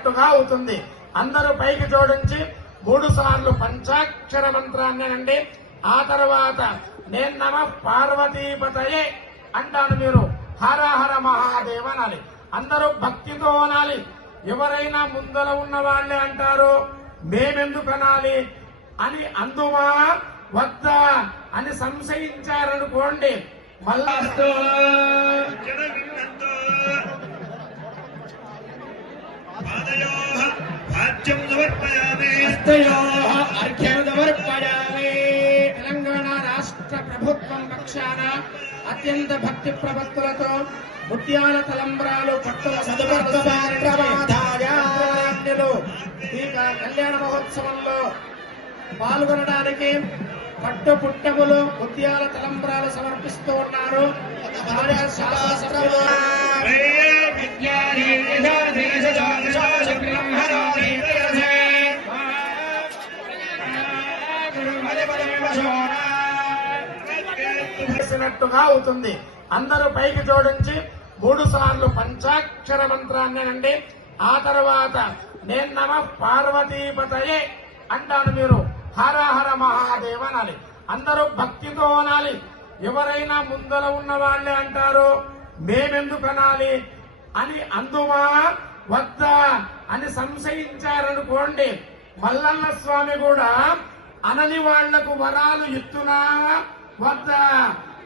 చేసినట్టుగా అవుతుంది. అందరూ పైకి జోడించి 3 సార్లు పంచాక్షర మంత్రాన్ని అనండి. ఆ తర్వాత నేను నమ పార్వతీపతయే అంటాను, మీరు హర హర మహాదేవ అనాలి. అందరూ భక్తితో అనాలి. ఎవరైనా ముందర ఉన్న వాళ్ళే అంటారు మేమెందుకు అనాలి అని, అందుమా వద్దా అని సంశయించారనుకోండి మళ్ళా తెలంగాణ రాష్ట్ర ప్రభుత్వం పక్షాన అత్యంత భక్తి ప్రపత్తులతో ముత్యాల తలంబ్రాలు పట్టుల ఈ కళ్యాణ మహోత్సవంలో పాల్గొనడానికి పట్టు పుట్టములు ముత్యాల తలంబ్రాలు సమర్పిస్తూ ఉన్నారు. చేసినట్టుగా అవుతుంది. అందరూ పైకి జోడించి 3 సార్లు పంచాక్షర మంత్రాన్ని అనండి. ఆ తర్వాత నేను నమ పార్వతీపతయే అంటాను, మీరు హర హర మహాదేవ అనాలి. అందరూ భక్తితో అనాలి. ఎవరైనా ముందర ఉన్న వాళ్ళే అంటారు మేమెందుకు అనాలి అని, అందుమా వద్దా అని సంశయించారనుకోండి మల్లన్న స్వామి కూడా అనని వాళ్లకు వరాలు ఇస్తున్నా వద్దా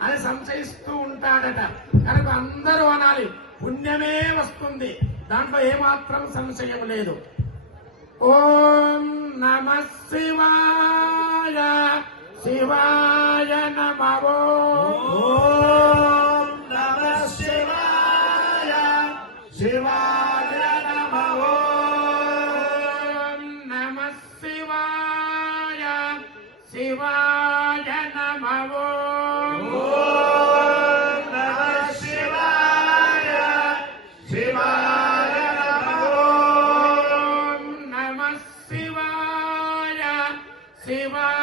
అని సంశయిస్తూ ఉంటాడట. కనుక అందరూ అనాలి, పుణ్యమే వస్తుంది, దాంట్లో ఏమాత్రం సంశయం లేదు. ఓం నమ శివాయ శివాయ నమో. ఓం నమ శివాయ శివాయ నమో. ఓం నమ శివాయ శివాయ నమో. ఓం నమ శివాయ శివాయ నమో. ఓం నమ శివాయ శివాయ